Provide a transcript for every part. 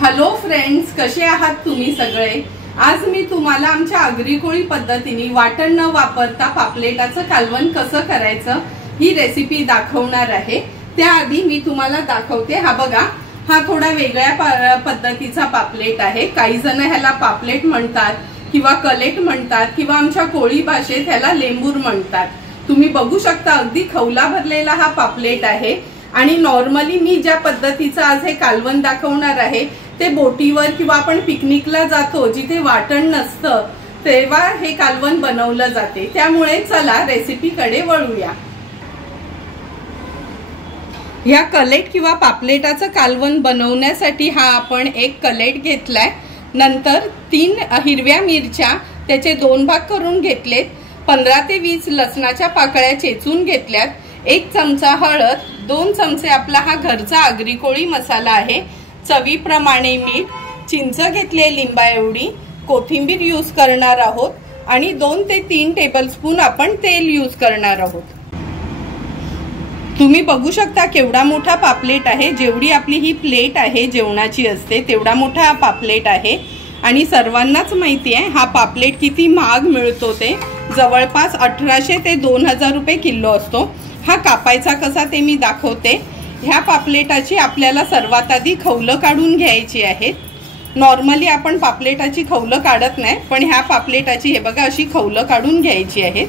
Hello friends, कसे आहात तुम्ही सगळे। आज मी तुम्हाला आमच्या आगरी-कोळी पद्धतीने वाटण न वापरता पापलेटाचं कालवण कसं करायचं ही रेसिपी दाखवणार आहे। त्याआधी मी तुम्हाला दाखवते। हा बघा, हा थोडा वेगळ्या पद्धतीचा पापलेट आहे। काही जण ह्याला पापलेट म्हणतात किंवा कलेट म्हणतात किंवा आमच्या कोळी भाषेत ह्याला लेंबूर म्हणतात। तुम्ही बघू शकता, अगदी खवला भरलेला हा पापलेट आहे। आणि नॉर्मली मी ज्या पद्धतीचं आज हे कालवण दाखवणार आहे ते बोटीवर किंवा आपण पिकनिकला जातो जिथे वाटण नसतं तेव्हा हे कालवण बनवलं जाते। त्यामुळे चला रेसिपीकडे वळूया। या कलेट किंवा पापलेटाचं कालवण बनवण्यासाठी हा आपण एक कलेट घेतलाय। नंतर 3 हिरव्या मिरच्या त्याचे 2 भाग करून घेतलेत। 15 ते 20 लसणाच्या पाकळ्या चेचून घेतल्यात। 1 चमचा हळद, 2 चमचे आपला हा घरचा आगरी कोळी मसाला आहे, चवीप्रमाणे मीठ, चिंच घेतली लिंबा एवढी, कोथिंबीर यूज करणार आहोत आणि 2 ते 3 टेबलस्पून आपण तेल यूज करणार आहोत। तुम्ही बघू शकता केवढा मोठा पापलेट आहे। जेवढी आपली ही प्लेट आहे जेवणाची असते तेवढा मोठा हा पापलेट आहे। आणि सर्वांनाच माहिती आहे हा पापलेट किती महाग मिळतो, ते जवळपास 1800 ते 2000 रुपये किलो असतो। हा कापायचा कसा ते मी दाखवते। ह्या पापलेटाची आपल्याला सर्वात आधी खवलं काढून घ्यायची आहेत। नॉर्मली आपण पापलेटाची खवलं काढत नाही, पण ह्या पापलेटाची हे बघा अशी खवलं काढून घ्यायची आहे।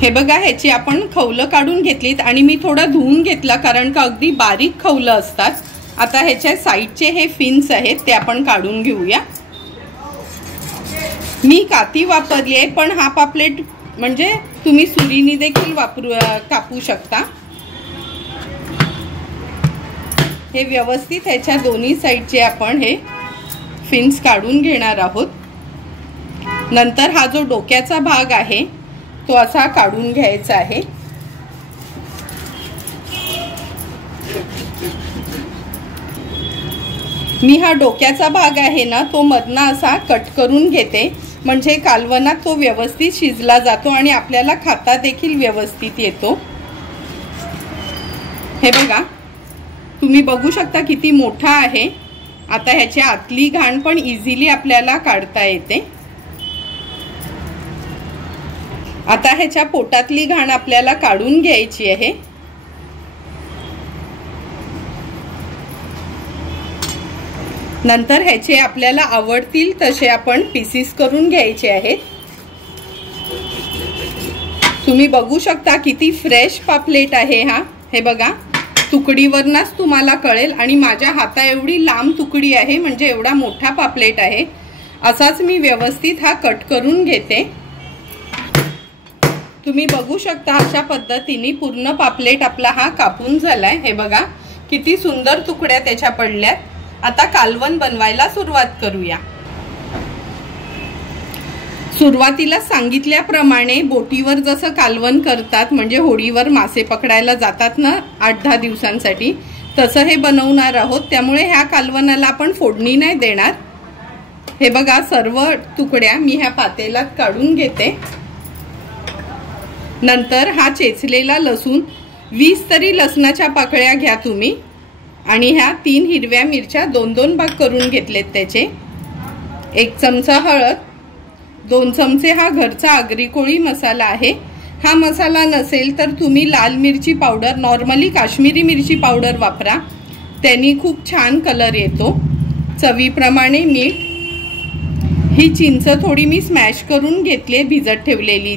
हे बघा, ह्याची आपण खवलं काढून घेतलीत आणि मी थोडा धुवून घेतला कारण का अगदी बारीक खवलं असतात। आता ह्याच्या साईडचे हे फिन्स आहेत ते आपण काढून घेऊया। मी काती वापरली आहे, पण हा पापलेट म्हणजे तुम्ही सुरीने देखील कापू शकता। हे व्यवस्थित ह्याच्या दोन्ही साईडचे आपण हे फिन्स काढून घेणार आहोत। नंतर हा जो डोक्याचा भाग आहे तो असा काढून घ्यायचा आहे। मी हा डोक्याचा भाग आहे ना तो मधना असा कट करून घेते, म्हणजे कालवणात तो व्यवस्थित शिजला जातो आणि आपल्याला खाता देखील व्यवस्थित येतो। हे बघा, तुम्ही बघू शकता किती मोठा आहे। आता ह्याची आतली घाण पण इझिली आपल्याला काढता येते। आता ह्याच्या पोटातली घाण आपल्याला काढून घ्यायची आहे। नंतर ह्याचे आपल्याला आवडतील तसे आपण पीसेस करून घ्यायचे आहेत। तुम्ही बघू शकता किती फ्रेश पापलेट आहे हा। हे बघा, तुकडीवरनच तुम्हाला कळेल आणि माझ्या हाता एवढी लांब तुकडी आहे, म्हणजे एवढा मोठा पापलेट आहे। असाच मी व्यवस्थित हा कट करून घेते। तुम्ही बघू शकता अशा पद्धतीने पूर्ण पापलेट आपला हा कापून झालाय। हे बघा किती सुंदर तुकड्या त्याच्या पडल्यात। आता कालवण बनवायला सुरुवात करूया। सुरुवातीला सांगितल्याप्रमाणे बोटीवर जसं कालवण करतात, म्हणजे होडीवर मासे पकडायला जातात ना 8-10 दिवसांसाठी, तसं हे बनवणार आहोत। त्यामुळे ह्या कालवणाला आपण फोडणी नाही देणार। हे बघा, सर्व तुकड्या मी ह्या पातेल्यात काढून घेते। नंतर हा चेचलेला लसूण, 20 तरी लसणाच्या पाकळ्या घ्या तुम्ही, आणि ह्या 3 हिरव्या मिरच्या 2-2 भाग करून घेतलेत त्याचे। 1 चमचा हळद, 2 चमचे हा घरचा आगरी कोळी मसाला आहे। हा मसाला नसेल तर तुम्ही लाल मिरची पावडर, नॉर्मली काश्मीरी मिरची पावडर वापरा, त्यांनी खूप छान कलर येतो। चवीप्रमाणे मीठ, ही चिंच थोडी मी स्मॅश करून घेतली, भिजत ठेवलेली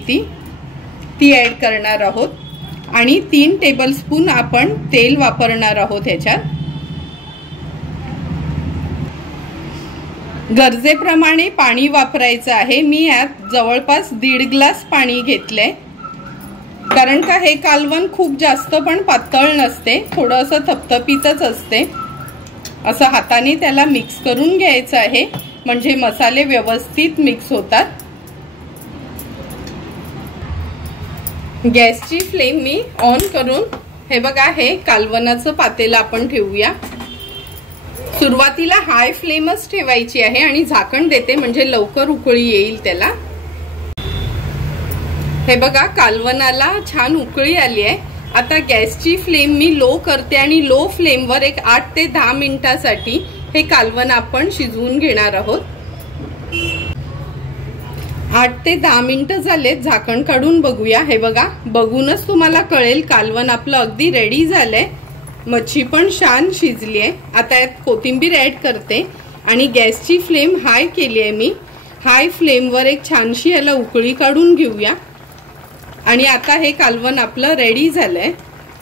ती ऍड करणार आहोत। आणि 3 टेबलस्पून आपण तेल वापरणार आहोत ह्याच्यात। गरजेप्रमाणे पाणी वापरायचं आहे। मी यात जवळपास 1.5 ग्लास पाणी घेतलंय, कारण का हे कालवण खूप जास्त पण पातळ नसते, थोडंसं थपथपीतच असते। असं हाताने त्याला मिक्स करून घ्यायचं आहे, म्हणजे मसाले व्यवस्थित मिक्स होतात। गॅसची फ्लेम मी ऑन करून हे बघा हे कालवणाचं पातेलं आपण ठेवूया। सुरुवातीला हाय फ्लेमच ठेवायची आहे आणि झाकण देते, म्हणजे लवकर उकळी येईल त्याला। हे बघा, कालवणाला छान उकळी आली आहे। आता गॅसची फ्लेम मी लो करते आणि लो फ्लेमवर एक 8 ते 10 मिनिटांसाठी हे कालवण आपण शिजवून घेणार आहोत। 8 ते 10 मिनिटं झालेत, झाकण काढून बघूया। हे बघा, बघूनच तुम्हाला कळेल कालवण आपलं अगदी रेडी झालंय। मच्छी पण छान शिजली आहे। आता यात कोथिंबीर ऍड करते आणि गॅसची फ्लेम हाय केली आहे मी। हाय फ्लेमवर एक छानशी याला उकळी काढून घेऊया आणि आता हे कालवण आपलं रेडी झालंय।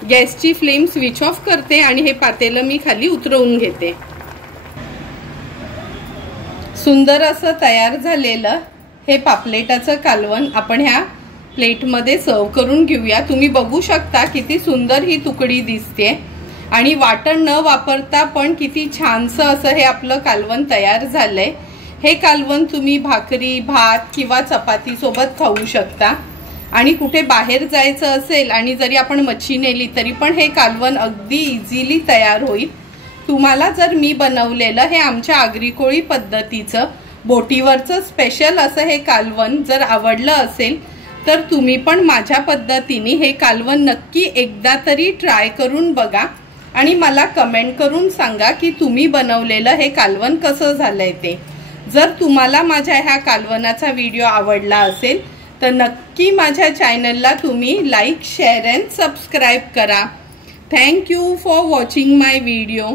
गॅसची फ्लेम स्विच ऑफ करते आणि हे पातेलं मी खाली उतरवून घेते। सुंदर असं तयार झालेलं हे पापलेटाचं कालवण आपण ह्या प्लेटमध्ये सर्व करून घेऊया। तुम्ही बघू शकता किती सुंदर ही तुकडी दिसते आणि वाटण न वापरता पण किती छानसं असं हे आपलं कालवण तयार झालंय। हे कालवण तुम्ही भाकरी, भात किंवा चपाती सोबत खाऊ शकता आणि कुठे बाहेर जायचं असेल आणि जरी आपण मच्छी नेली तरी पण हे कालवण अगदी इझिली तयार होईल। तुम्हाला जर मी बनवलेलं हे आमच्या आगरी कोळी पद्धतीचं बोटीवरचं स्पेशल असं हे कालवण जर आवडलं असेल तर तुम्ही पण माझ्या पद्धतीने हे कालवण नक्की एकदा तरी ट्राय करून बघा आणि मला कमेंट करून सांगा की तुम्ही बनवलेलं हे कालवण कसं झालंय ते। जर तुम्हाला माझ्या ह्या कालवणाचा व्हिडिओ आवडला असेल तर नक्की माझ्या चॅनलला तुम्ही लाईक, शेअर अँड सबस्क्राईब करा। Thank you for watching my video.